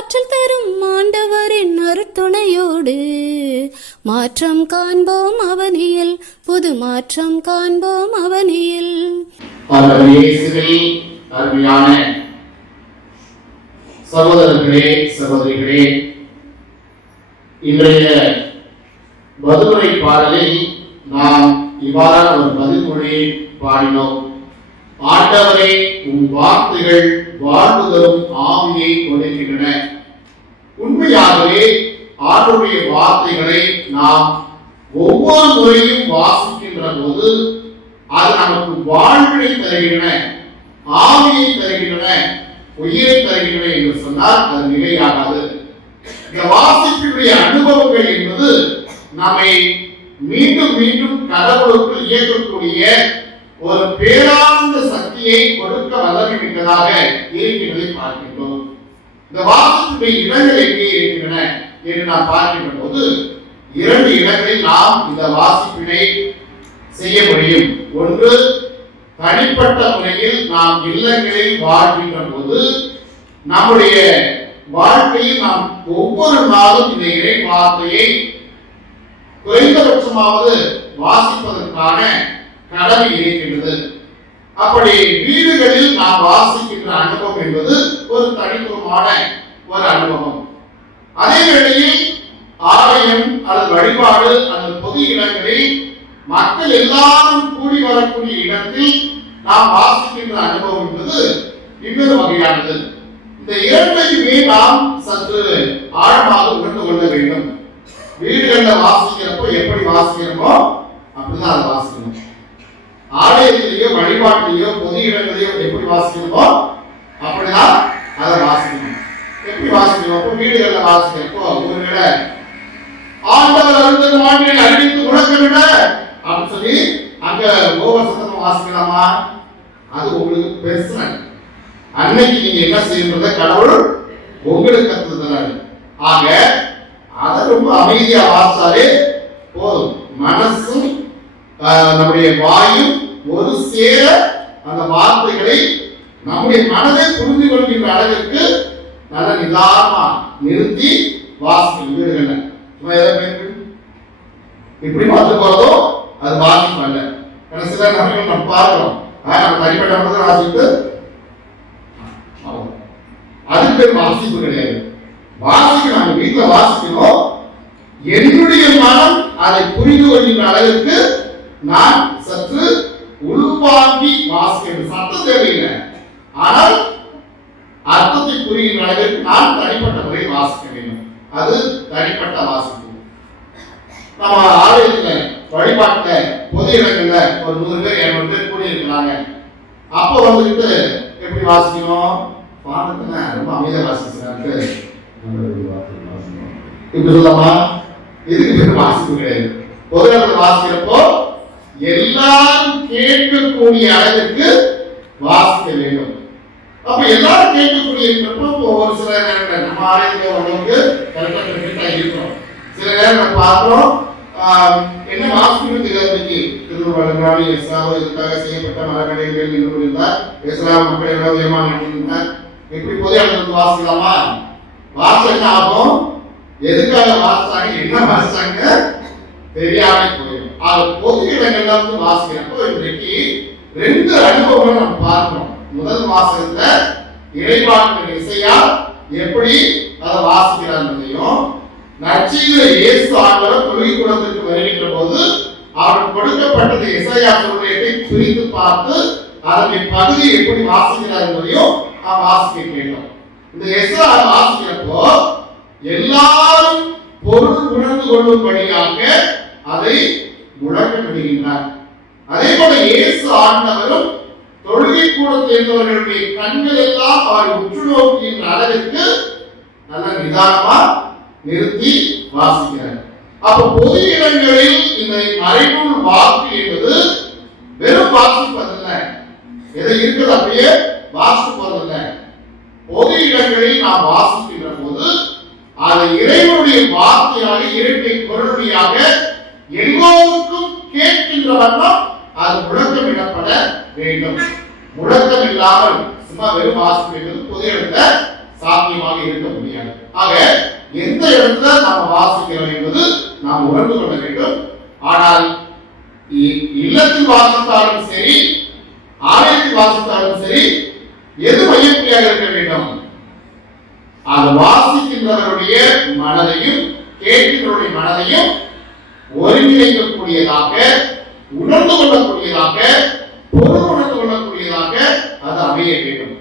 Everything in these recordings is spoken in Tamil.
ஆற்றல் தரும் ஆண்டவரின் அருத்துணையோடு மாற்றம் காண்போம் அவனியில் புது மாற்றம் காண்போம் அவனியில். அருமையான சகோதரர்களே சகோதரிகளே இன்றைய பதிலுரை பாடலில் நாம் இவ்வாறான ஒரு பதில்மொழியை பாடினோம். ஆண்டவரே உன் வார்த்தைகள் வாழ்வு தரும் ஆவியை கொடுக்கின்றன. உண்மையாகவே ஆண்டுடைய வார்த்தைகளை நாம் ஒவ்வொரு முறையும் வாசிக்கின்ற போது அது நமக்கு வாழ்வினை தருகின்றன ஆவியை தருகின்றன உயிரை தருகின்றன என்று சொன்னால் அது நிலையாகாது. இந்த வாசிப்பினுடைய அனுபவங்கள் என்பது நம்மை மீண்டும் மீண்டும் கடவுளுக்குள் இயக்கக்கூடிய ஒரு பேரானந்த சக்தியை கொடுக்க வல்லமை மிக்கதாக இருக்கின்றதை பார்க்கின்றோம். இந்த வாசிப்புடைய இடங்கள் எங்கே இருக்கின்றன என்று நாம் பார்க்கின்ற போது இரண்டு இடங்களில் நாம் இந்த வாசிப்பினை செய்ய முடியும். ஒன்று தனிப்பட்ட முறையில் நாம் இல்லங்களில் வாழ்கின்ற போது நம்முடைய வாழ்க்கையில் நாம் ஒவ்வொரு நாளும் இந்த இறை வார்த்தையை குறைந்தபட்சமாவது வாசிப்பதற்கான கடமை இருக்கின்றது. அப்படி வீடுகளில் நாம் வாசிக்கின்ற அனுபவம் என்பது ஒரு தனித்துவமான ஒரு அனுபவம் அதே வேளையில் ஆலயம் அல்லது வழிபாடு அல்லது பொது இடங்களில் மக்கள் எல்லாரும் கூடி வரக்கூடிய இடத்தில் நாம் வாசிக்கின்ற அனுபவம் என்பது இன்னொரு வகையானது. இந்த இரண்டையுமே நாம் சற்று ஆழமாக உணர்ந்து கொள்ள வேண்டும். வீடுகளில் வாசிக்கிறப்போ எப்படி வாசிக்கிறோமோ அப்படிதான் அதை வாசிக்கணும். ஆலயத்திலேயோ வழிபாட்டிலேயோ பொது இடங்களிலேயோ எப்படி வாசிக்கிறோமோ அப்படிதான் அதை வாசிக்கணும். எப்படி வாசிக்கிறோம் அப்போ வீடுகளில் வாசிக்கிறப்போ ஒருவேளை ஆண்டவர் அருந்தன் வாழ்க்கையை அறிவித்து விட அப்படின்னு சொல்லி அங்க கோவசனம் வாசிக்கலாமா? அது உங்களுக்கு பிரச்சனை. அன்னைக்கு நீங்க என்ன செய்யறத கடவுள் உங்களுக்கு கத்துதலாரு ஆக அதை ரொம்ப அமைதியா வாசிச்சாலே போதும். மனசும் நம்முடைய வாயும் ஒரு சேர அந்த வார்த்தைகளை நம்முடைய மனதை புரிந்து கொள்கின்ற அளவிற்கு நல்ல நிதானமா நிறுத்தி வாசிக்கணும் வீடுகள்ல இப்படி பார்த்து போறதும் அது வாசிப்பு அல்ல சில நபர்கள் நம்ம பார்க்கிறோம் நம்ம தனிப்பட்ட முறையில் வாசிப்பு அவ்வளவுதான். அதுக்கு பேர் வாசிப்பு கிடையாது. வாசிக்க நம்ம வீட்டில் வாசிக்கணும். என்னுடைய மனம் அதை புரிந்து கொள்கின்ற அளவிற்கு நான் சற்று உள்வாங்கி வாசிக்கணும் சத்தம் தேவையில்லை ஆனால் அர்த்தத்தை புரிகின்ற அளவிற்கு நான் தனிப்பட்ட முறையில் வாசிக்க வேண்டும். அது தனிப்பட்ட வாசிப்பு. நம்ம ஆலயத்தில் வழிபாட்டுல பொது இடங்கள்ல ஒரு நூறு பேர் இருநூறு பேர் கூடி இருக்கிறாங்க அப்போ வந்துட்டு எப்படி வாசிக்கணும் பாடத்துல ரொம்ப அமைதியா வாசிக்கிறாரு இப்படி சொல்லலாமா? இதுக்கு பேர் வாசிப்பு கிடையாது. பொது இடத்துல வாசிக்கிறப்போ எல்லாரும் கேட்கக்கூடிய அளவிற்கு வாசிக்க வேண்டும். அப்ப எல்லாரும் கேட்கக்கூடிய இருக்கிறப்போ ஒரு சில நேரங்கள் நம்ம ஆலயத்துல ஓரளவுக்கு கரெக்டா கரெக்டா இருக்கிறோம் சில நேரம் நம்ம பார்க்கிறோம் என்ன வாசிக்கணும் தெரியாது இன்னைக்கு திருவள்ளுவராணி எஸ்ராவோ இதுக்காக செய்யப்பட்ட மரக்கடைகள் என்று இருந்தார் எஸ்ராவ மக்கள் எவ்வளவு உயரமான இருந்தார் எப்படி பொது இடத்துல வாசிக்கலாமா வாசம் ஆகும்? எதுக்காக வாசிச்சாங்க என்ன வாசிச்சாங்க தெரியாம போயிடும். ஆக பொது இடங்கள்ல வந்து வாசிக்கிறப்போ இன்றைக்கு ரெண்டு அனுபவங்களை நம்ம பார்க்கணும். முதல் வாசகத்துல இறைவாக்கு இசையா எப்படி அதை வாசிக்கிறார் என்பதையும் இயேசு ஆண்டவர் தொழுகை வருகின்ற போது அவர் கொடுக்கப்பட்டது இசையா சொல்லியத்தை பிரித்து பார்த்து அதனுடைய பகுதி எப்படி வாசிக்கிறார் என்பதையும் நாம் வாசிக்க கேட்டோம் இந்த எஸ்ரா வாசிக்கிறப்போ எல்லாரும் பொருள் உணர்ந்து கொள்ளும்படியாக அதை முழக்கமிடுகின்றார். அதே போல இயேசு ஆண்டவரும் தொழுகை கூட சேர்ந்தவர்களுடைய கண்கள் எல்லாம் அவர் உற்று நோக்கின்ற அளவிற்கு நல்ல நிதானமா நிறுத்தி வாசிக்கிறார். அப்ப பொது இடங்களில் இந்த மறைநூல் வாக்கு என்பது வெறும் வாசிப்பதல்ல. எதை இருக்கிறது அப்படியே? வாசிப்பதல்ல. பொது இடங்களில் நாம் வாசிக்கின்ற போது அது இறைவனுடைய வார்த்தையாக இரட்டை பொருளுடையாக எல்லோருக்கும் கேட்கின்ற வண்ணம் அது முழக்கமிடப்பட வேண்டும். முழக்கம் இல்லாமல் சும்மா வெறும் வாசிப்பு என்பது பொது இடத்துல சாத்தியமாக இருக்க முடியாது. ஆக எந்த இடத்துல நாம் வாசிக்கிறோம் என்பது நாம் உணர்ந்து கொள்ள வேண்டும். ஆனால் இ- இல்லத்தில் வாசித்தாலும் சரி ஆலயத்தில் வாசித்தாலும் சரி எது மையப்புள்ளியாக இருக்க வேண்டும்? அது வாசிக்கின்றவருடைய மனதையும் கேட்கின்றவருடைய மனதையும் ஒருங்கிணைக்கக்கூடியதாக உணர்ந்து கொள்ளக்கூடியதாக பொருள் உணர்ந்து கொள்ளக்கூடியதாக அது அமைய வேண்டும்.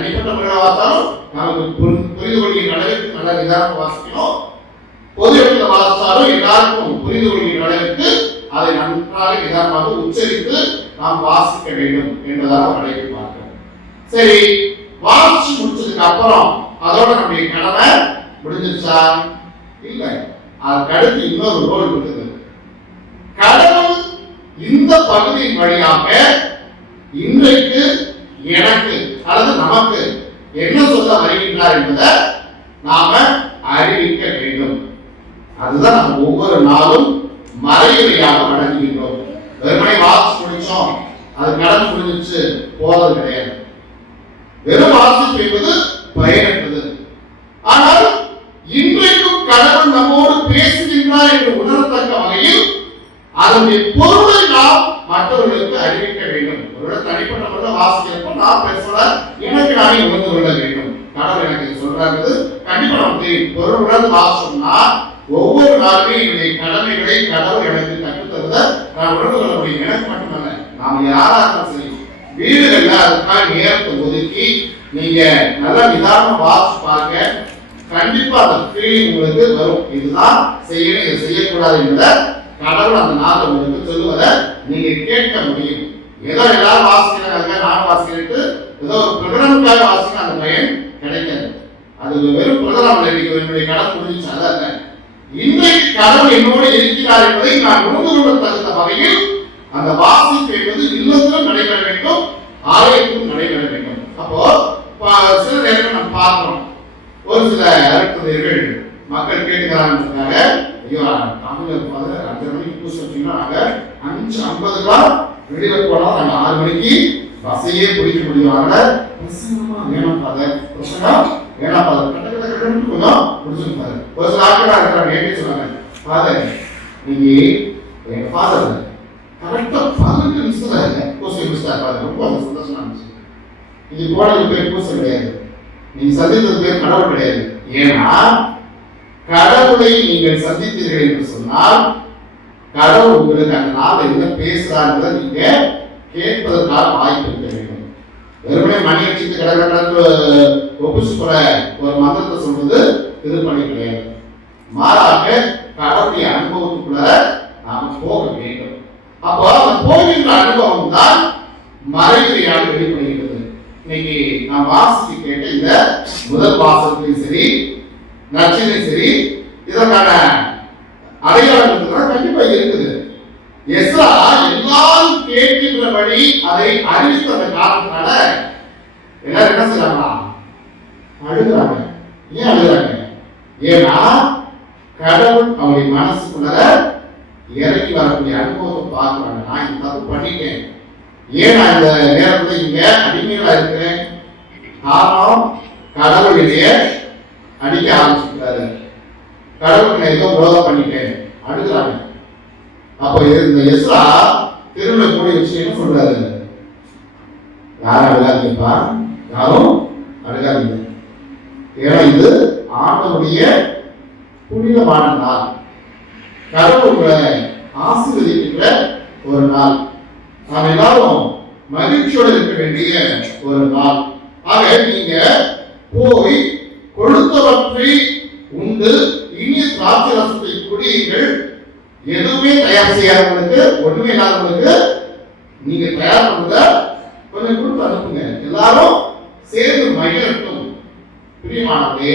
தனிப்பட்ட முறையில் வாசாலும் நமக்கு புரிந்து கொள்கின்ற அளவிற்கு நல்ல விதமாக வாசிக்கணும். பொது இடத்துல வாசித்தாலும் எல்லாருக்கும் புரிந்து கொள்கின்ற அளவிற்கு அதை நன்றாக நிதானமாக உச்சரித்து நாம் வாசிக்க வேண்டும் என்பதாக படைப்பு பார்க்கிறோம் சரி வாசிச்சு முடிச்சதுக்கு அப்புறம் அதோட நம்முடைய கடமை முடிஞ்சிருச்சா? இல்ல. அதுக்கடுத்து இன்னொரு ரோல் இருக்குது கடவுள் இந்த பகுதியின் வழியாக இன்றைக்கு எனக்கு அல்லது நமக்கு என்ன சொல்ல வருகின்றார் என்பதை நாம அறிவிக்க வேண்டும். அதுதான் நம்ம ஒவ்வொரு நாளும் மறைவுரையாக வழங்குகின்றோம் வெறுமனை வாசிச்சு முடிச்சோம் அது கடன் முடிஞ்சிச்சு போறது கிடையாது. வெறும் வாசிப்பு என்பது பயனற்றது ஆனால் இன்றைக்கும் கடவுள் நம்மோடு பேசுகின்றார் என்று உணரத்தக்க வகையில் அதனுடைய பொருளை நாம் மற்றவர்களுக்கு அறிவிக்க வேண்டும். ஒருவேளை தனிப்பட்ட முறையில் வாசிக்கிறப்ப நான் நானே உணர்ந்து கொள்ள வேண்டும். கடவுள் எனக்கு இது கண்டிப்பா நமக்கு பொருளுடன் பொருள் சொன்னா ஒவ்வொரு நாளுமே என்னுடைய கடமைகளை கடவுள் எனக்கு கற்றுத்தருவதை நான் உணர்ந்து கொள்ள முடியும். எனக்கு மட்டுமல்ல நாம் யாரா இருந்தாலும் சரி வீடுகள்ல அதுக்காக நேரத்தை ஒதுக்கி நீங்க நல்லா நிதானமா வாசி பார்க்க கண்டிப்பா அந்த ஃபீலிங் உங்களுக்கு வரும். இதுதான் செய்யணும் இதை செய்யக்கூடாது என்பதை கடவுள் அந்த நாள் உங்களுக்கு சொல்லுவதை நீங்க கேட்க முடியும். ஏதோ எல்லாரும் வாசிக்கிறாங்க நான் நானும் வாசிக்கிட்டு ஏதோ ஒரு ப்ரோக்ராமுக்காக அந்த பயன் கிடைக்காது. அது வெறும் ப்ரோக்ராம் இன்னைக்கு என்னுடைய கடன் முடிஞ்சு அதல்ல இன்றைக்கு கடவுள் என்னோடு இருக்கிறார் என்பதை நான் உணர்ந்து கொள்ள தகுந்த வகையில் அந்த வாசிப்பு என்பது இல்லத்திலும் நடைபெற வேண்டும் ஆலயத்திலும் நடைபெற வேண்டும். அப்போ சில நேரங்கள் நம்ம பார்க்கிறோம். ஒரு சில அருட்தந்தையர்கள் மக்கள் கேட்டுக்கிறாங்க ஐயோ தமிழர் ஃபாதர் அஞ்சரை மணிக்கு பூச வச்சீங்கன்னா நாங்கள் அஞ்சு ஐம்பது ஐம்பதுலாம் வெளியில் போனோம் நாங்கள் ஆறு மணிக்கு பஸ்ஸையே பிடிக்க முடியும் அதனால பிரசங்கமா வேணாம் ஃபாதர் பிரசங்கம் வேணாம் ஃபாதர் கட்ட கொஞ்சம் முடிச்சுட்டு ஒரு சில ஆட்களா இருக்கிறாங்க எப்படி சொன்னாங்க? ஃபாதர் நீங்க எங்க ஃபாதர் கரெக்டா பதினெட்டு நிமிஷத்துல பூசை முடிச்சிட்டார் ஃபாதர் ரொம்ப சந்தோஷமா இருந்துச்சு. நீங்க போனது பேர் பூசை கிடையாது. நீங்க சந்தித்தது பேர் கடவுள் கிடையாது. ஏன்னா கடவுளை நீங்கள் சந்தித்தீர்கள் என்று சொன்னால் கடவுள் உங்களுக்கு அந்த நாள் என்ன பேசுறாருன்றதை நீங்க கேட்பதற்கான வாய்ப்பு இருக்க வேண்டும். வெறுமனே மணி அடிச்சுட்டு கடற்கடற்கு ஒப்புச்சு போற ஒரு மந்திரத்தை சொல்றது திருப்பணி கிடையாது. மாறாக கடவுளுடைய அனுபவத்துக்குள்ள நாம போக வேண்டும். அப்போ அந்த போகின்ற அனுபவம் தான் மறைவுரையாக வெளிப்படுகிறது. இன்னைக்கு நான் வாசித்து கேட்ட இந்த முதல் வாசகத்திலும் சரி நச்சிலையும் சரி இதற்கான அடையாளங்கள் கண்டிப்பா இருக்குது எஸ்ரா எல்லாரும் கேட்கின்றபடி அதை அறிவித்த காரணத்தினால எல்லாரும் என்ன செய்யறாங்களா அழுகிறாங்க. ஏன் அழுகிறாங்க? ஏன்னா கடவுள் அவருடைய மனசுக்குள்ள இறங்கி வரக்கூடிய அனுபவத்தை பார்க்கிறாங்க நான் இந்த தப்பு பண்ணிட்டேன். ஏன் நான் இந்த நேரத்தில் இங்க அடிமையா இருக்கிறேன். காரணம் கடவுள் அடிக்க ஆரம்பிச்சுக்கிறாரு கடவுள் நான் ஏதோ விரோதம் பண்ணிட்டேன். அழுகிறாங்க. அப்ப இந்த எஸ்ரா திருவிழா விஷயம் என்ன சொல்றாரு. யாரும் அழுகாதீங்கப்பா யாரும் அழுகாதீங்க ஏன்னா இது புனித புனிதமான நாள். கடவுளை ஆசீர்வதிக்கின்ற ஒரு நாள். நாம் எல்லாரும் மகிழ்ச்சியோடு இருக்க வேண்டிய ஒரு நாள். ஆக நீங்க போய் கொடுத்தவற்றை உண்டு. இனிய திராட்சை ரசத்தை குடியுங்கள். எதுவுமே தயார் செய்யாதவங்களுக்கு ஒண்ணுமே இல்லாதவங்களுக்கு நீங்க தயார் பண்ணுங்க கொஞ்சம் கொடுத்து அனுப்புங்க. எல்லாரும் சேர்ந்து மகிழட்டும் பிரியமானதே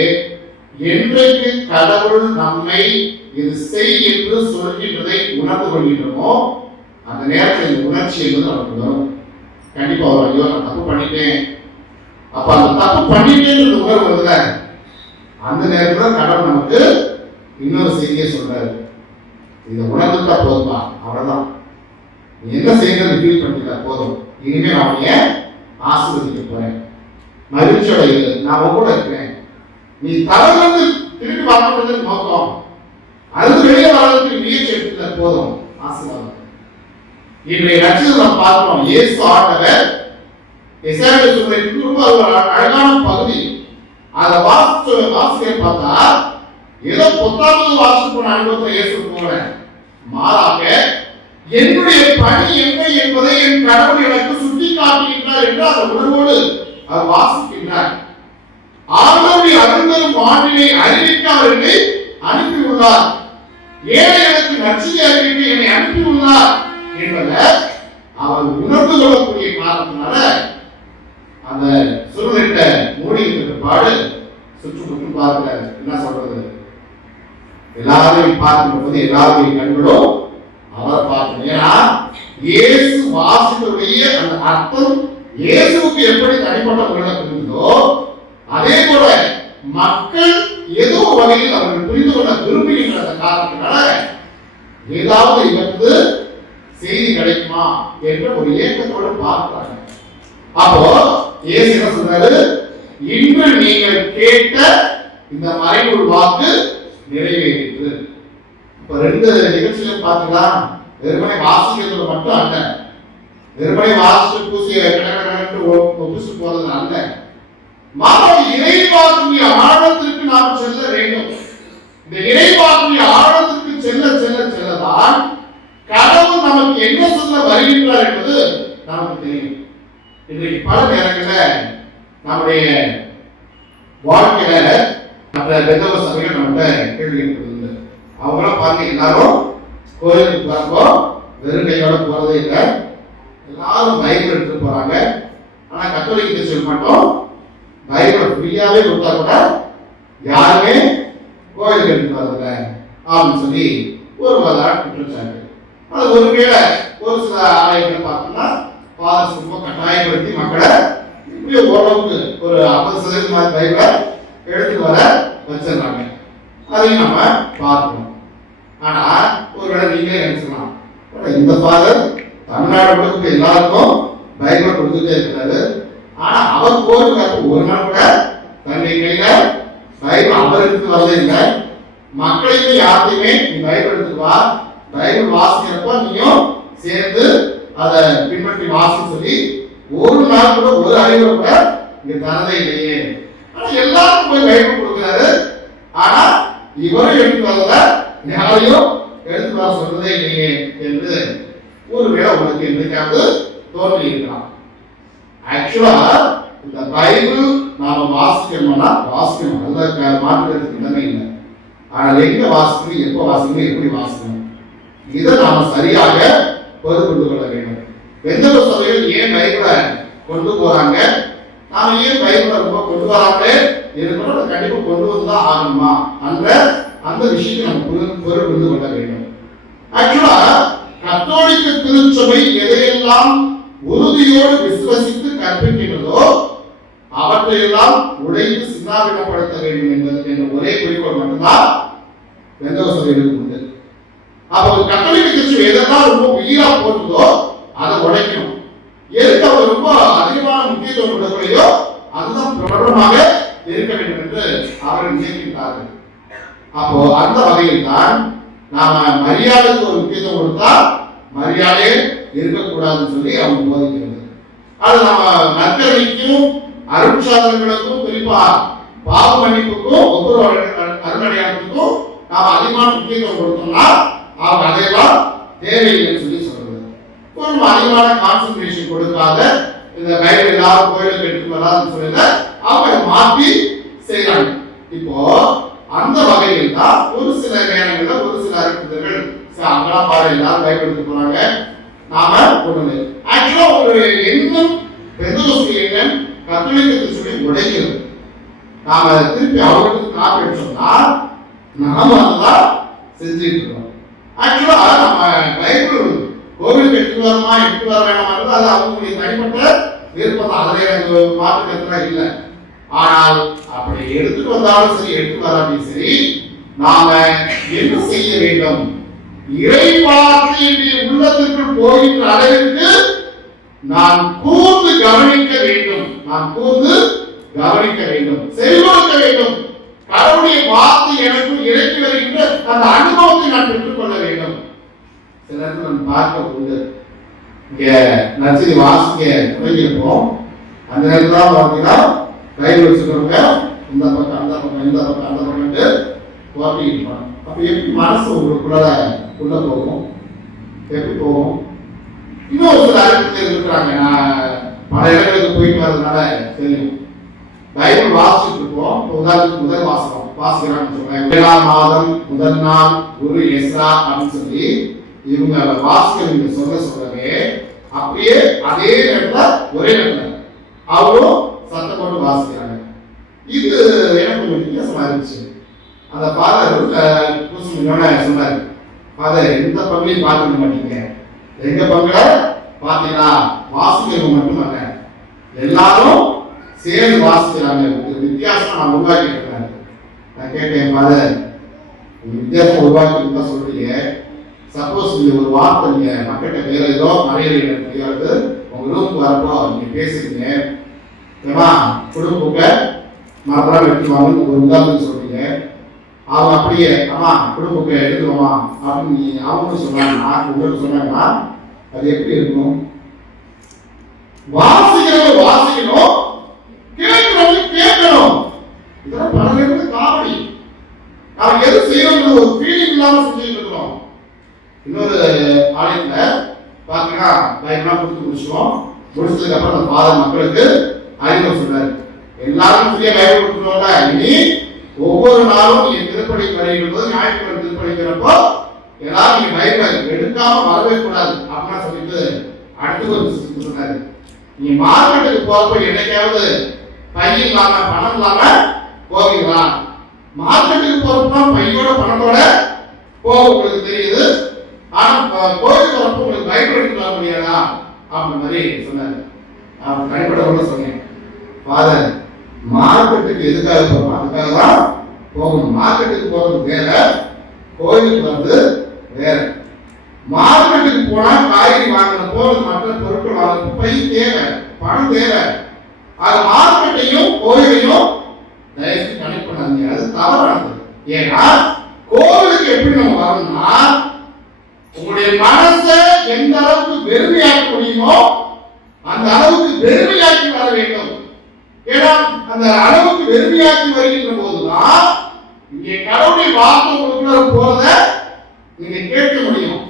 என்றைக்கு கடவுள் நம்மை இது செய் என்று சொல்கின்றதை உணர்ந்து கொள்கின்றோமோ அந்த நேரத்தில் உணர்ச்சி என்பது நமக்கு வரும். கண்டிப்பா வரும் ஐயோ நான் தப்பு பண்ணிட்டேன். அப்ப அந்த தப்பு பண்ணிட்டேன்னு உணர்வு வருதுல. அந்த நேரத்தில் கடவுள் நமக்கு இன்னொரு செய்தியை சொல்றாரு. இதை உணர்ந்துட்டா போதுமா? அவ்வளவுதான். நீ என்ன செய்யறது ஃபீல் பண்ணிட்டா போதும்? இனிமே நான் உன்னைய ஆசிர்வதிக்க போறேன். மகிழ்ச்சியோட இரு நான் கூட இருக்கிறேன். நீ தளர்ந்து திருப்பி வரணுன்றது நோக்கம் அது வெளியே வர்றதுக்கு முயற்சி எடுத்துல போதும். ஆசீர்வாதம். இன்றைய நட்சத்திரம் நாம் பார்க்கிறோம். இயேசு ஆண்டவர் எஸ்ஆர்எல் குடும்ப ஒரு அழகான பகுதி. அதை வாசிச்சு வாசிக்க பார்த்தா ஏதோ பத்தாவது வாசிப்பு போன அனுபவத்தை இயேசு போனேன் மாறாக என்னுடைய பணி என்ன என்பதை என் கடவுள் எனக்கு சுட்டி காட்டுகின்றார் என்று அந்த உணர்வோடு அவர் வாசிக்கின்றார். ஆண்டவருடைய அருந்தரும் ஆண்டினை அறிவிக்க அவருக்கு என்னை அனுப்பியுள்ளார். ஏழைகளுக்கு நற்செய்தி அறிவிக்க என்னை அனுப்பியுள்ளார் என்பதை அவர் உணர்ந்து கொள்ளக்கூடிய காரணத்தினால அந்த சுருளிட்ட மூடி பாடு சுற்றுமுற்றும் பார்க்கல என்ன சொல்றது? எல்லாரையும் பார்க்கும்போது எல்லாருடைய கண்களும் அவர் பார்க்கணும் ஏன்னா இயேசு வாசித்துடைய அந்த அர்த்தம் இயேசுக்கு எப்படி தனிப்பட்ட முறையில் இருந்ததோ அதே போல மக்கள் ஏதோ வகையில் அவர்கள் புரிந்து கொள்ள விரும்புகின்ற அந்த காரணத்தினால ஏதாவது இவருக்கு செய்தி கிடைக்குமா என்ற ஒரு ஏக்கத்தோடு பார்க்கிறாங்க. அப்போ இயேசு என்ன சொல்றாரு? இன்று நீங்கள் கேட்ட இந்த மறைநூல் வாக்கு நிறைவேறிற்று இப்போ ரெண்டு நிகழ்ச்சியிலும் பார்த்தீங்கன்னா வெறுமனை வாசிக்கிறதுல மட்டும் அல்ல. வெறுமனை வாசிச்சு பூசி கடற்கடற்கடன்னு ஒப்பிச்சு போறது அல்ல. மாறாக இறைவாக்குடைய ஆழத்திற்கு நாம் செல்ல வேண்டும். இந்த இறைவாக்குடைய ஆழத்திற்கு செல்ல செல்ல செல்லதான் கடவுள் நமக்கு என்ன சொல்ல வருகின்றார் என்பது நமக்கு தெரியும். இன்றைக்கு பல நேரங்களில் நம்முடைய வாழ்க்கையில மற்ற பெத்தவ சபையில் நம்மகிட்ட கேள்வி கேட்பது அவங்களாம் பாருங்க எல்லாரும் கோயிலுக்கு பார்ப்போம் வெறும் கையோட போறதே இல்லை. எல்லாரும் பைபிள் எடுத்துட்டு போறாங்க. ஆனா கத்தோலிக்க சொல்ல மாட்டோம். பைபிள் ஃப்ரீயாவே கொடுத்தா கூட யாருமே கோயிலுக்கு எடுத்துட்டு வரல அப்படின்னு சொல்லி ஒரு வதாட் குற்றச்சாட்டு அது ஒருவேளை ஒரு சில ஆலயங்களை பார்த்தோம்னா பாதம் ரொம்ப கட்டாயப்படுத்தி மக்களை இப்படி ஓரளவுக்கு ஒரு ஐம்பது சதவீதம் மாதிரி பைபிளை எடுத்துட்டு வர வச்சிடறாங்க அதையும் நம்ம பார்க்கணும். ஆனா ஒருவேளை நீங்களே நினைச்சலாம் இந்த ஃபாதர் தமிழ்நாடு முழுக்க எல்லாருக்கும் பைபிள் கொடுத்துட்டே இருக்கிறாரு. ஆனா அவர் போருக்கு ஒரு நாள் கூட தன்னை கையில பைபிள் அவருக்கு வரல இல்லை. மக்களையுமே யார்த்தையுமே நீ பைபிள் வா. பைபிள் வாசிக்கிறப்ப நீயும் சேர்ந்து அதை பின்பற்றி வாசி சொல்லி ஒரு நாள் கூட ஒரு அறிவு கூட இங்க தரதே இல்லையே. ஆனா எல்லாருக்கும் போய் பைபிள் கொடுக்குறாரு. ஆனா இவரும் எடுத்து வரல யாரையும் எடுத்து வர சொல்றதே இல்லையே என்று ஒருவேளை உங்களுக்கு என்னைக்காவது தோன்றி இருக்கலாம் ஆக்சுவலா இந்த பைபிள் நாம வாசிக்கணும்னா வாசிக்கணும் அதுல மாற்றுறதுக்கு இடமே இல்லை. ஆனால் எங்க வாசிக்கணும் எப்போ வாசிக்கணும் எப்படி வாசிக்கணும் இதை நாம சரியாக பொறுப்புண்டு கொள்ள வேண்டும். எந்த ஒரு சபையில் ஏன் பைபிளை கொண்டு போறாங்க? அவையும் ஏன் ரொம்ப கொண்டு வராமலே இருக்கணும் அதை கொண்டு வந்து தான் ஆகணுமா? அந்த அந்த விஷயத்தை நம்ம புரி- புரிந்து கொள்ள வேண்டும். ஆக்சுவலா கத்தோலிக்க திருச்சபை எதையெல்லாம் உறுதியோடு விசுவசித்து கற்பிக்கின்றதோ அவற்றையெல்லாம் உடைத்து சின்னாபினப்படுத்த வேண்டும் என்பது என்ற ஒரே குறிக்கோள் மட்டும்தான் எந்த சபைகளுக்கு உண்டு அப்போ ஒரு கத்தோலிக்க திருச்சபை எதெல்லாம் ரொம்ப உயிரா போட்டுதோ அதை உடைக்கணும். எதுக்கு அவர் ரொம்ப அதிகமான முக்கியத்துவம் கொடுக்கலையோ அதுதான் பிரபலமாக இருக்க வேண்டும் என்று அவர்கள் நினைக்கின்றார்கள். அப்போ அந்த வகையில் தான் நாம மரியாதைக்கு ஒரு முக்கியத்துவம் கொடுத்தா மரியாதை இருக்கக்கூடாதுன்னு சொல்லி அவங்க போதிக்கிறது. அது நம்ம நற்கரணிக்கும் அருட்சாதனங்களுக்கும் குறிப்பா பாவ மன்னிப்புக்கும் ஒவ்வொரு அருணடையாளத்துக்கும் நாம அதிகமான முக்கியத்துவம் கொடுத்தோம்னா அவங்க அதையெல்லாம் தேவையில்லைன்னு சொல்லி சொல்றது அதிகமான கான்சன்ட்ரேஷன் கொடுக்காத இந்த பைபிள் எல்லாரும் கோயிலுக்கு எடுத்து வராதுன்னு சொல்லுங்க அவங்க மாற்றி செய்யறாங்க இப்போ அந்த வகையில் தான் ஒரு சில நேரங்களில் ஒரு சில அறிவிப்புகள் அங்கெல்லாம் பாரு எல்லாரும் பயன்படுத்த போறாங்க. நாம ஒண்ணு ஆக்சுவலா ஒரு எண்ணம் பெந்தோஸ்து எண்ணம் கத்தோலிக்கத்தை சொல்லி உடைக்கிறது. நாம அதை திருப்பி அவர்களுக்கு காப்பி அடிச்சோம்னா நாம அதான் செஞ்சுட்டு இருக்கோம். ஆக்சுவலா நம்ம பைபிள் கோவிலுக்கு எடுத்து வரமா எடுத்து வர வேணாம் அது அவங்களுடைய தனிப்பட்ட விருப்பம் தான் அதில் எனக்கு மாற்று இல்லை. ஆனால் அப்படி எடுத்துட்டு வந்தாலும் சரி எடுத்து வராமையும் சரி நாம என்ன செய்ய வேண்டும்? இறை வார்த்தையினுடைய உள்ளத்திற்குள் போகின்ற அளவிற்கு நான் கூர்ந்து கவனிக்க வேண்டும். நான் கூர்ந்து கவனிக்க வேண்டும். செல்வாக்க வேண்டும். கடவுளுடைய வார்த்தை எனக்கு இறக்கி வருகின்ற அந்த அனுபவத்தை நான் பெற்றுக்கொள்ள வேண்டும். சில நேரத்தில் நம்ம பார்க்க உண்டு. இங்கே நச்சரி வாசிக்க தொடங்கியிருப்போம் அந்த நேரத்தில் தான் பார்த்தீங்கன்னா பைபிள் வச்சுக்கிறவங்க இந்த பக்கம் அந்த பக்கம் இந்த பக்கம் அந்த பக்கம்ட்டு ஓட்டிட்டு இருப்பாங்க அப்போ எப்படி மனசு உங்களுக்குள்ள உள்ள போகும்? எப்படி போகும்? இன்னும் சில அறிவிப்பில் இருக்கிறாங்க. நான் பல இடங்களுக்கு போயிட்டு வரதுனால தெரியும். பைபிள் வாசிச்சுட்டு இருப்போம் முதல் முதல் வாசகம் வாசிக்கிறான்னு சொல்றேன். ஏழாம் மாதம் முதல் நாள் குரு எஸ்ரா அப்படின்னு சொல்லி இவங்க வாசிக்க நீங்க சொல்ல சொல்லவே அப்படியே அதே இடத்துல ஒரே இடத்துல. அவரும் சத்தம் போட்டு வாசிக்கிறாங்க. இது எனக்கு கொஞ்சம் வித்தியாசமா இருந்துச்சு. அந்த ஃபாதர் பூசணியோட சொன்னாரு. ஃபாதர் எந்த பங்குலையும் பார்க்க மாட்டீங்க. எங்க பங்குல பாத்தீங்கன்னா மட்டும் மட்டுமல்ல எல்லாரும் சேர்ந்து வாசிக்கிறாங்க. ஒரு வித்தியாசம் நான் உருவாக்கிட்டு இருக்கேன். நான் கேட்டேன் ஃபாதர் வித்தியாசம் உருவாக்கி தான் சொல்றீங்க. சப்போஸ் நீங்க ஒரு வார்த்தை நீங்க மக்கள்கிட்ட வேற ஏதோ மறையில எனக்கு தெரியாது உங்க ரூமுக்கு வரப்போ நீங்க பேசுறீங்க. ஏமா குடும்ப மரத்தெல்லாம் வெட்டுவாங்கன்னு ஒரு உதாரணம் சொல்றீங்க. அவங்க அப்படியே ஆமா குடும்ப எடுத்துருவா அப்படின்னு நீ அவங்க சொன்னாங்கன்னா உங்களுக்கு சொன்னாங்கன்னா அது எப்படி இருக்கும்? வாசிக்கிறவங்க வாசிக்கணும். கேட்கிறவங்க கேட்கணும். இதெல்லாம் பல நேரத்துல காமெடி. அவன் எது செய்யணும் ஒரு ஃபீலிங் இல்லாம செஞ்சுட்டு இன்னொரு ஆலயத்துல பாத்தீங்கன்னா பயங்கரமா கொடுத்து முடிச்சிட்டோம் முடிச்சதுக்கு அப்புறம் அந்த பாத மக்களுக்கு அறிமுகம் சொல்றாரு. எல்லாரும் ஃப்ரீயா பயம் கொடுத்துருவோம்ல? இனி ஒவ்வொரு நாளும் நீங்க திருப்பணி வருகிற போது ஞாயிற்றுக்கிழமை திருப்பணிக்கிறப்போ எல்லாரும் நீங்க பயம் எடுக்காம வரவே கூடாது அப்படின்னு சொல்லிட்டு அடுத்து ஒரு சொன்னாரு. நீ மார்க்கெட்டுக்கு போறப்போ என்னைக்காவது பை இல்லாம பணம் இல்லாம போவீங்களா? மார்க்கெட்டுக்கு போறப்போ பையோட பணத்தோட போக உங்களுக்கு தெரியுது. ஆனா கோயில் கோயிலுக்கு வரப்போ உங்களுக்கு பயன்படுத்தி வர முடியாதா? அப்படின்ற மாதிரி சொன்னாரு. நான் தனிப்பட்ட கூட சொன்னேன். ஃபாதர் மார்க்கெட்டுக்கு எதுக்காக போறோம்? அதுக்காக தான் போகணும். மார்க்கெட்டுக்கு போறது வேற கோயிலுக்கு வந்து வேற. மார்க்கெட்டுக்கு போனா காய்கறி போது மற்ற பொருட்கள் வாங்க பை தேவை பணம் தேவை. அது மார்க்கெட்டையும் கோயிலையும் தயவுசெய்து கனெக்ட் பண்ணாதீங்க. அது தவறானது. ஏன்னா கோவிலுக்கு எப்படி நம்ம வரணும்னா நம்முடைய மனசை எந்த அளவுக்கு வெறுமையாக்க முடியுமோ அந்த அளவுக்கு வெறுமையாக்கி வர வேண்டும். ஏன்னா அந்த அளவுக்கு வெறுமையாக்கி வருகின்ற போதுதான் இங்கே கடவுளை வார்த்தை உங்களுக்குள்ள போறத நீங்க கேட்க முடியும்.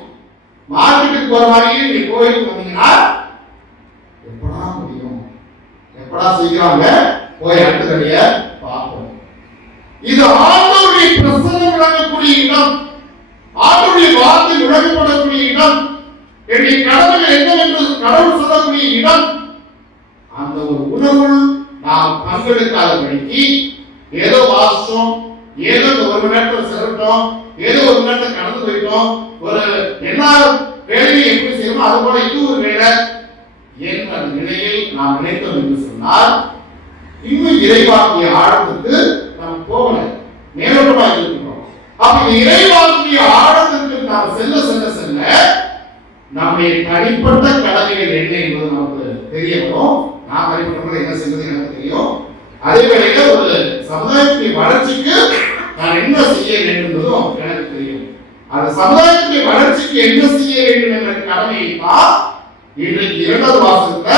மார்க்கெட்டுக்கு போற மாதிரியே நீங்க கோயிலுக்கு வந்தீங்கன்னா எப்படா முடியும்? எப்படா செய்கிறாங்க போய் அடுத்தபடிய பார்ப்போம். இது ஆண்டவருடைய பிரசனம் விளங்கக்கூடிய இடம். ஆண்டுடைய வார்த்தை விளங்கப்படக்கூடிய இடம் என்னுடைய கடவுள் என்னவென்று கடவுள் சொல்லக்கூடிய இடம் அந்த ஒரு உணர்வுள் நாம் பங்கெடுக்காதபடிக்கு ஏதோ வாசிச்சோம் ஏதோ ஒரு மணி நேரத்தில் செலவிட்டோம் ஏதோ ஒரு மணி நேரத்தை கடந்து போயிட்டோம் ஒரு எல்லா வேலையும் எப்படி செய்யணும் அது போல இது ஒரு வேலை என்ற அந்த நிலையில் நாம் நினைத்தோம் என்று சொன்னால் இன்னும் இறைவாக்கிய ஆழத்துக்கு நாம் போகல. மேலோட்டமா இருக்கிறோம் அப்ப இந்த இறைவாக்கிய ஆழத்துக்கு நாம் செல்ல செல்ல செல்ல நம்முடைய தனிப்பட்ட கடமைகள் என்ன என்பது நமக்கு தெரிய வரும் நான் தனிப்பட்ட என்ன செய்வது எனக்கு தெரியும். அதே வேளையில ஒரு சமுதாயத்தின் வளர்ச்சிக்கு நான் என்ன செய்ய வேண்டும் என்பதும் எனக்கு தெரியும். அந்த சமுதாயத்தின் வளர்ச்சிக்கு என்ன செய்ய வேண்டும் என்ற கடமையை தான் இன்றைக்கு இரண்டாவது வாசகத்தை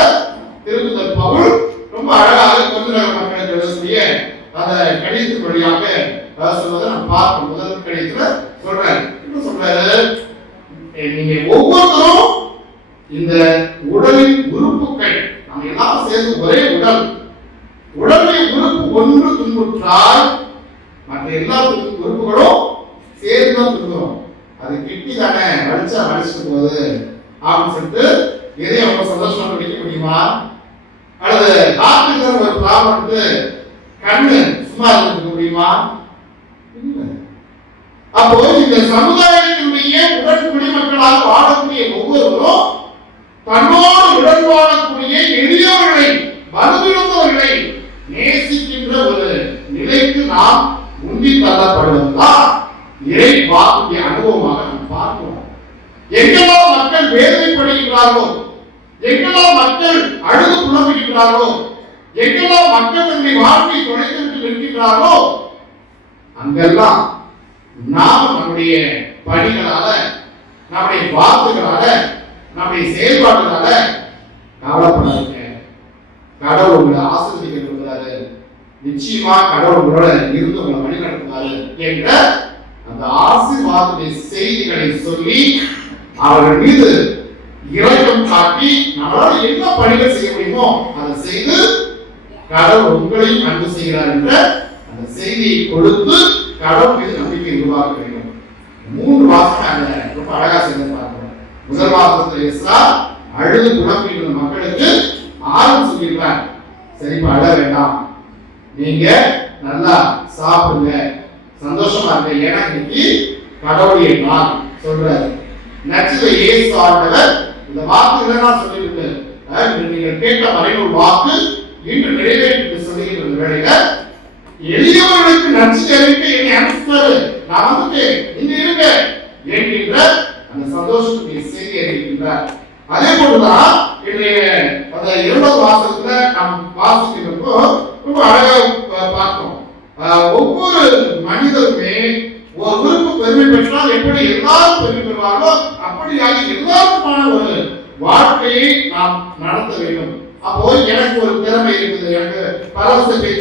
திருக்குதல் பவுல் ரொம்ப அழகாக கொஞ்ச நகர மக்களுக்கு எழுதக்கூடிய அந்த கடிதத்தின் வழியாக அஹ், சொல்வதை நான் பார்ப்போம் முதல் கடிதத்துல சொல்றாரு என்ன சொல்றாரு. நீங்க ஒவ்வொருத்தரும் இந்த உடலின் உறுப்புகள் நம்ம எல்லாம் சேர்ந்து ஒரே உடல். உடலை உறுப்பு ஒன்று துன்புற்றால் மற்ற எல்லா உறுப்புகளும் சேர்ந்து தான் துன்புறும். அது கிட்டி தானே வலிச்சா வலிச்சுட்டு போகுது. அப்படின்னு சொல்லிட்டு எதையும் அவங்க சந்தோஷமா படிக்க முடியுமா? அல்லது டாக்டருக்கு ஒரு ப்ராப்ளம் கண்ணு சும்மா இருக்க முடியுமா? அப்போ இந்த சமுதாயத்தினுடைய உடன் குடிமக்களாக வாழக்கூடிய ஒவ்வொருவரும் தன்னோடு உடன் வாழக்கூடிய எளியவர்களை வலுவிழந்தவர்களை நேசிக்கின்ற ஒரு நிலைக்கு நாம் உந்தி தள்ளப்படுவதுதான் இறை வாக்குடைய அனுபவமாக நாம் பார்க்கிறோம். எங்கெல்லாம் மக்கள் வேதனைப்படுகிறார்களோ எங்கெல்லாம் மக்கள் அழுது புலம்புகிறார்களோ எங்கெல்லாம் மக்கள் தன்னை வாழ்க்கை தொலைத்து விட்டு அங்கெல்லாம் நாம் நம்முடைய பணிகளால நம்முடைய வாக்குகளால நம்முடைய செயல்பாடுகளால கவலைப்படாதீங்க. கடவுள் உங்களை ஆசிர்வதிக்க விரும்புகிறாரு நிச்சயமா கடவுள் உங்களோட இருந்து உங்களை வழிநடத்துவாரு என்ற அந்த ஆசீர்வாதத்துடைய செய்திகளை சொல்லி அவர்கள் மீது இறக்கம் காட்டி நம்மளால என்ன பணிகள் செய்ய முடியுமோ அதை செய்து கடவுள் உங்களையும் அன்பு செய்கிறார் என்ற அந்த செய்தியை கொடுத்து கடவுள் மீது நம்பிக்கை உருவாக்க வேண்டும். மூன்று வாசகம் அந்த ரொம்ப அழகா சேர்ந்து பார்க்கணும். முதல் வாசகத்துல எஸ்ரா அழுது குழம்பிக்கிற மக்களுக்கு ஆறும் சொல்லியிருக்கார் சரிப்பா அழ வேண்டாம். நீங்க நல்லா சாப்பிடுங்க. சந்தோஷமா இருங்க. ஏன்னா இன்னைக்கு கடவுளை நான் சொல்றாரு. நச்சில ஏசு ஆண்டவர் இந்த வாக்கு இல்லைன்னா நீங்கள் கேட்ட மறைநூல் வாக்கு இன்று நிறைவேற்றி சொல்லுகின்ற இந்த எளியவர்களுக்கு நச்சு அறிவிக்க என்னை அனுப்பிட்டாரு நான் வந்துட்டேன். இங்க இருங்க. என்கின்ற அந்த சந்தோஷத்துடைய செய்தி அறிவிக்கின்றார் அதே போலதான் இன்றைய அந்த இரண்டாவது வாசகத்துல நாம் வாசிக்கிறப்போ ரொம்ப அழகா பார்த்தோம். ஒவ்வொரு மனிதருமே ஒரு உறுப்பு பெருமை பெற்றால் எப்படி எல்லாரும் பெருமை பெறுவார்களோ அப்படியாக எல்லாருக்குமான ஒரு வாழ்க்கையை நாம் நடத்த வேண்டும். அப்போ எனக்கு ஒரு திறமை இருக்குது எனக்கு பரவசத்தை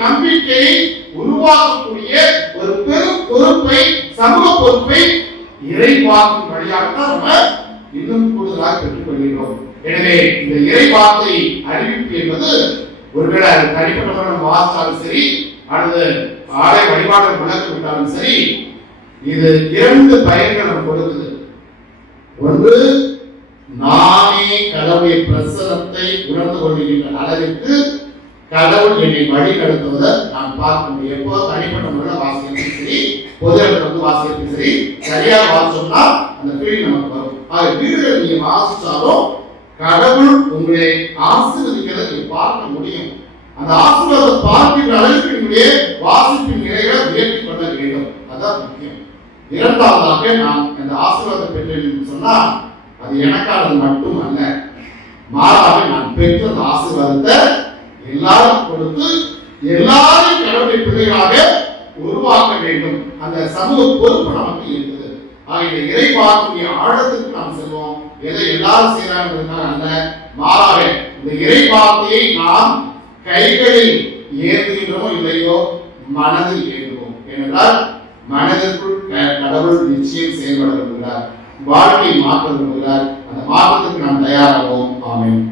நம்பிக்கையை உருவாக்கக்கூடிய ஒரு பெரும் பொறுப்பை சமூக பொறுப்பை இறைவாக்கும் வழியாகத்தான் நம்ம இன்னும் கூடுதலாக பெற்றுக்கொள்கிறோம் எனவே இந்த இறைவார்த்தை அறிவிப்பு என்பது ஒருவேளை அது தனிப்பட்ட வாசித்தாலும் சரி அல்லது ஆலை வழிபாடு விளக்கு விட்டாலும் சரி இது இரண்டு பயன்கள் நமக்கு கொடுக்குது. ஒன்று நானே கடவுளுடைய பிரசனத்தை உணர்ந்து கொள்கின்ற அளவிற்கு கடவுள் என்னை வழி நடத்துவதை நான் பார்க்க முடியும் எப்போ தனிப்பட்ட முறையில் வாசிக்கிறதும் சரி பொது இடத்துல வந்து வாசிக்கிறதும் சரி சரியா வாசிச்சோம்னா அந்த ஃபீல் நமக்கு வரும். ஆக வீடுகளை நீங்க வாசிச்சாலும் கடவுள் உங்களை ஆசீர்வதிக்கிறதை நீங்க பார்க்க முடியும். அந்த ஆசீர்வாதத்தை பார்க்கின்ற அளவுக்கு உங்களுடைய வாசிப்பின் நிலைகளை உயர்த்தி கொள்ள வேண்டும். அதான் முக்கியம். இரண்டாவதாக நான் அந்த ஆசீர்வாதம் பெற்றேன் சொன்னா சொன்னால் அது எனக்கானது மட்டும் அல்ல மாறாக நான் பெற்ற அந்த ஆசீர்வாதத்தை எல்லாரும் கொடுத்து எல்லாரும் கடவுளை பிள்ளைகளாக உருவாக்க வேண்டும். அந்த சமூக பொறுப்பு நமக்கு இருந்தது ஆகிய இந்த இறைவாக்குடைய ஆழத்துக்கு நாம் செல்வோம். எதை எல்லாரும் செய்யறாங்க அல்ல. மாறாக இந்த இறைவார்த்தையை நாம் கைகளில் ஏந்துகின்றோமோ இல்லையோ மனதில் ஏந்துவோம். ஏனென்றால் மனதிற்குள் கடவுள் நிச்சயம் செயல்பட விரும்புகிறார். வாழ்க்கை மாற்ற விரும்புகிறார். அந்த மாற்றத்துக்கு நாம் தயாராகவும் ஆமேன்.